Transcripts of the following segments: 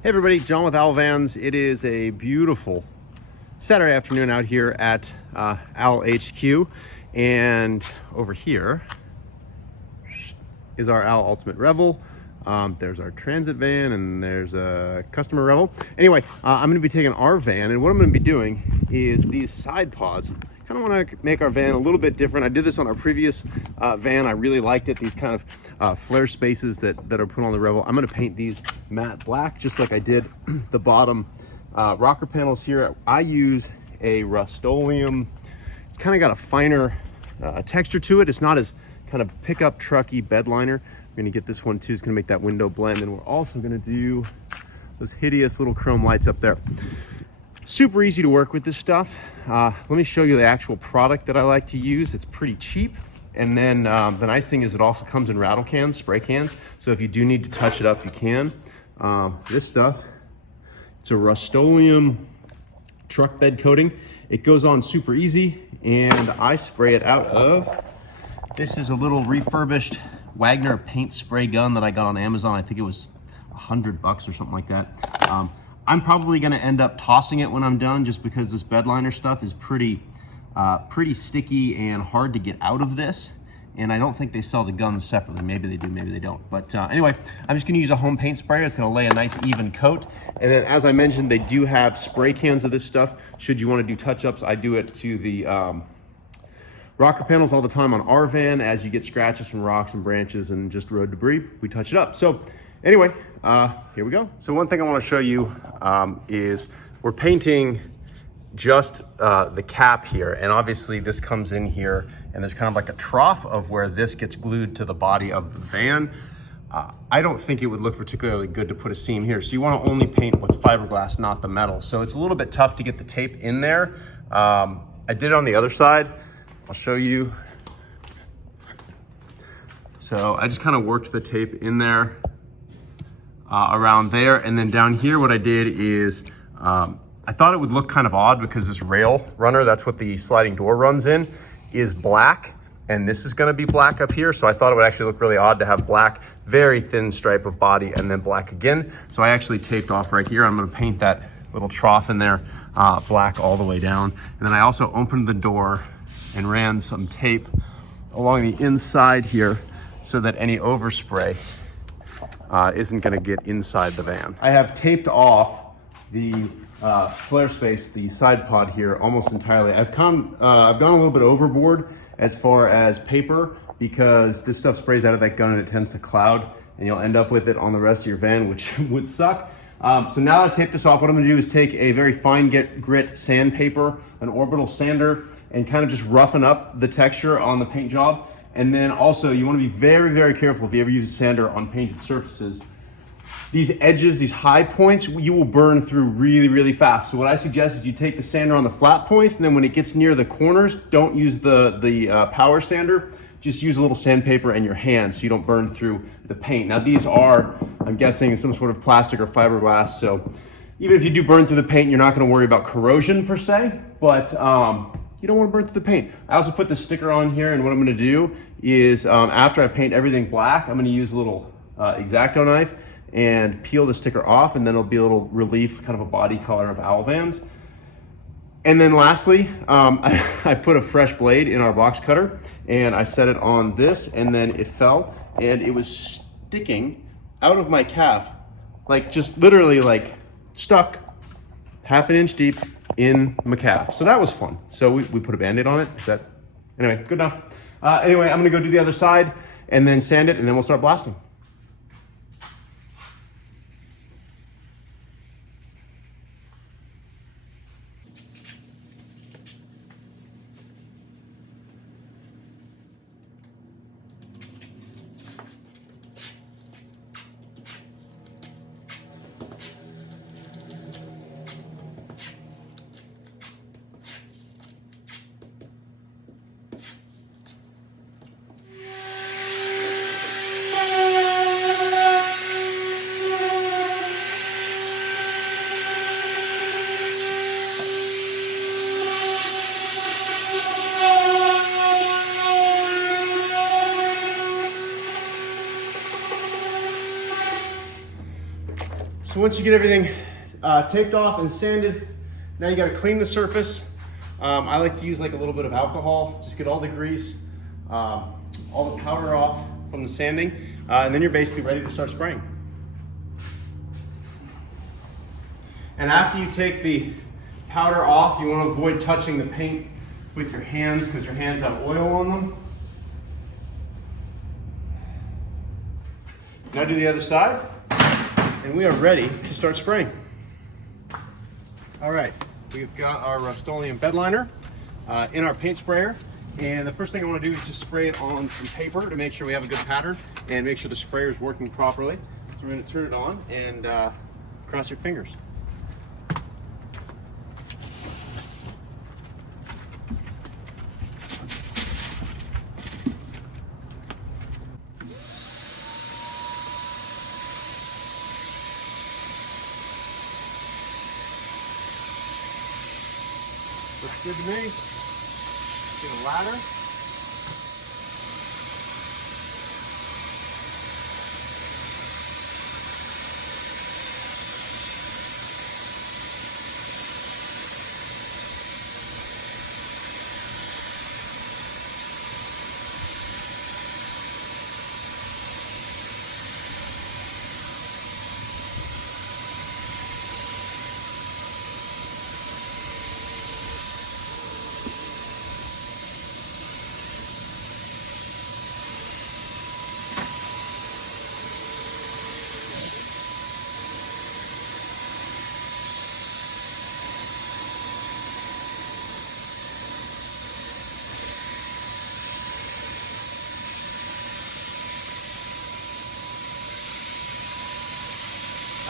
Hey everybody, John with Owl Vans. It is a beautiful Saturday afternoon out here at Owl HQ, and over here is our Owl Ultimate Revel. There's our transit van, and there's a customer Revel. Anyway, I'm going to be taking our van, and what I'm going to be doing is these side pods. Kind of want to make our van a little bit different. I did this on our previous van. I really liked it. These kind of flare spaces that are put on the Revel. I'm going to paint these matte black, just like I did the bottom rocker panels here. I use a Rustoleum. It's kind of got a finer texture to it. It's not as kind of pickup trucky bed-liner. We're going to get this one too. It's going to make that window blend, and we're also going to do those hideous little chrome lights up there. Super easy to work with this stuff. Let me show you the actual product that I like to use. It's pretty cheap. And then the nice thing is it also comes in rattle cans, spray cans. So if you do need to touch it up, you can. This stuff, it's a Rustoleum truck bed coating. It goes on super easy, and I spray it out of, this is a little refurbished Wagner paint spray gun that I got on Amazon. I think it was $100 or something like that. I'm probably going to end up tossing it when I'm done, just because this bed-liner stuff is pretty sticky and hard to get out of this. And I don't think they sell the guns separately. Maybe they do, maybe they don't. But anyway, I'm just going to use a home paint sprayer. It's going to lay a nice even coat. And then, as I mentioned, they do have spray cans of this stuff. Should you want to do touch-ups, I do it to the rocker panels all the time on our van. As you get scratches from rocks and branches and just road debris, we touch it up. So anyway, here we go. So one thing I want to show you is we're painting just the cap here, and obviously this comes in here, and there's kind of like a trough of where this gets glued to the body of the van. I don't think it would look particularly good to put a seam here, so you want to only paint what's fiberglass, not the metal. So it's a little bit tough to get the tape in there. I did it on the other side. I'll show you. So I just kind of worked the tape in there around there, and then down here what I did is I thought it would look kind of odd because this rail runner, that's what the sliding door runs in, is black, and this is going to be black up here. So I thought it would actually look really odd to have black, very thin stripe of body, and then black again. So I actually taped off right here. I'm going to paint that little trough in there black all the way down. And then I also opened the door and ran some tape along the inside here so that any overspray isn't going to get inside the van. I have taped off the flare space, the side pod here, almost entirely. I've gone a little bit overboard as far as paper, because this stuff sprays out of that gun and it tends to cloud, and you'll end up with it on the rest of your van, which would suck. So now that I've taped this off, what I'm going to do is take a very fine grit sandpaper, an orbital sander, and kind of just roughen up the texture on the paint job. And then also, you want to be very, very careful if you ever use a sander on painted surfaces. These edges, these high points, you will burn through really, really fast. So what I suggest is you take the sander on the flat points, and then when it gets near the corners, don't use the power sander. Just use a little sandpaper and your hand so you don't burn through the paint. Now these are, I'm guessing, some sort of plastic or fiberglass, so even if you do burn through the paint, you're not going to worry about corrosion per se, but you don't want to burn through the paint. I also put the sticker on here, and what I'm going to do is after I paint everything black, I'm going to use a little X-Acto knife and peel the sticker off, and then it'll be a little relief, kind of a body color of Owl Vans. And then lastly, I put a fresh blade in our box cutter, and I set it on this, and then it fell, and it was sticking out of my calf, like just literally like stuck half an inch deep in my calf. So that was fun. So we put a Band-Aid on it. Anyway, good enough. Anyway, I'm gonna go do the other side and then sand it, and then we'll start blasting. so once you get everything taped off and sanded, now you got to clean the surface. I like to use like a little bit of alcohol, just get all the grease, all the powder off from the sanding, and then you're basically ready to start spraying. And after you take the powder off, you want to avoid touching the paint with your hands because your hands have oil on them. Now do the other side, and we are ready to start spraying. All right, we've got our Rustoleum Bed-Liner in our paint sprayer, and the first thing I want to do is just spray it on some paper to make sure we have a good pattern and make sure the sprayer is working properly. So we're going to turn it on and cross your fingers. Looks good to me. Get a ladder.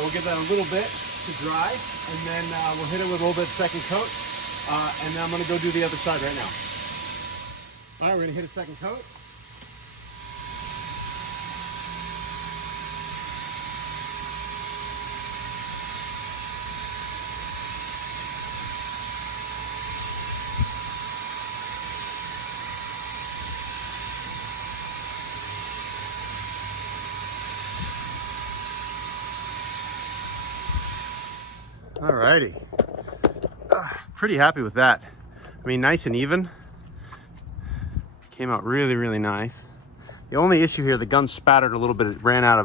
We'll give that a little bit to dry, and then we'll hit it with a little bit of second coat, and then I'm going to go do the other side right now. All right, we're going to hit a second coat. Alrighty, pretty happy with that. I mean, nice and even. Came out really, really nice. The only issue here, the gun spattered a little bit. It ran out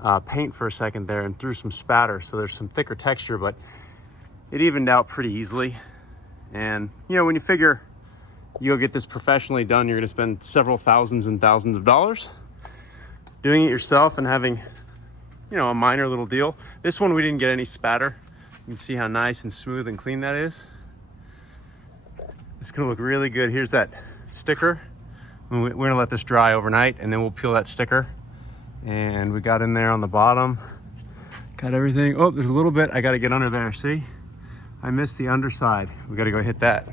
of paint for a second there and threw some spatter. So there's some thicker texture, but it evened out pretty easily. And you know, when you figure you'll get this professionally done, you're gonna spend several thousands and thousands of dollars. Doing it yourself and having, you know, a minor little deal. This one, we didn't get any spatter. You can see how nice and smooth and clean that is. It's gonna look really good. Here's that sticker. We're gonna let this dry overnight and then we'll peel that sticker. And we got in there on the bottom. Got everything. Oh, there's a little bit. I gotta get under there, see? I missed the underside. We gotta go hit that.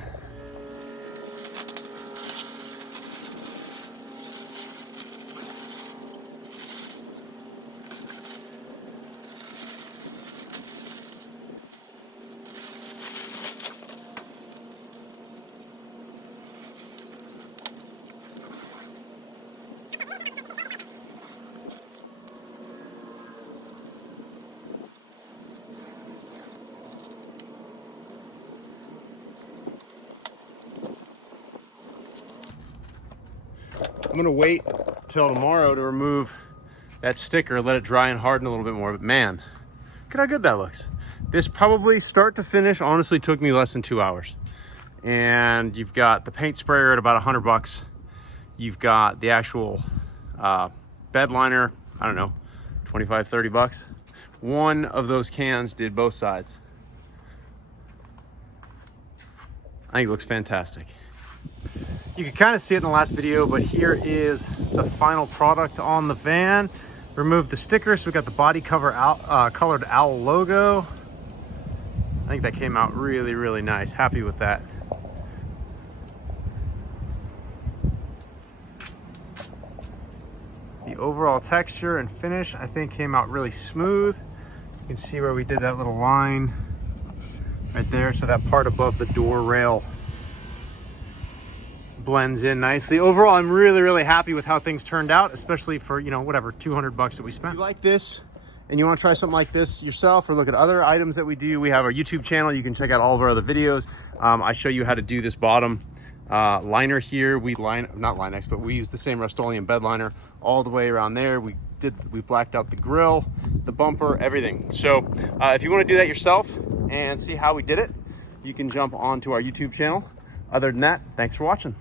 I'm gonna wait till tomorrow to remove that sticker, let it dry and harden a little bit more, but man, look at how good that looks. This probably start to finish honestly took me less than 2 hours. And you've got the paint sprayer at about $100. You've got the actual bed liner, I don't know, 25, 30 bucks. One of those cans did both sides. I think it looks fantastic. You can kind of see it in the last video, but here is the final product on the van. Removed the sticker, so we got the body cover colored owl logo. I think that came out really, really nice. Happy with that. The overall texture and finish, I think, came out really smooth. You can see where we did that little line right there, so that part above the door rail blends in nicely. Overall, I'm really, really happy with how things turned out, especially for, you know, whatever, 200 bucks that we spent. If you like this, and you want to try something like this yourself or look at other items that we do, we have our YouTube channel. You can check out all of our other videos. I show you how to do this bottom liner here. We not Linex, but we use the same Rustoleum Bed-Liner all the way around there. We blacked out the grill, the bumper, everything. So if you want to do that yourself and see how we did it, you can jump onto our YouTube channel. Other than that, thanks for watching.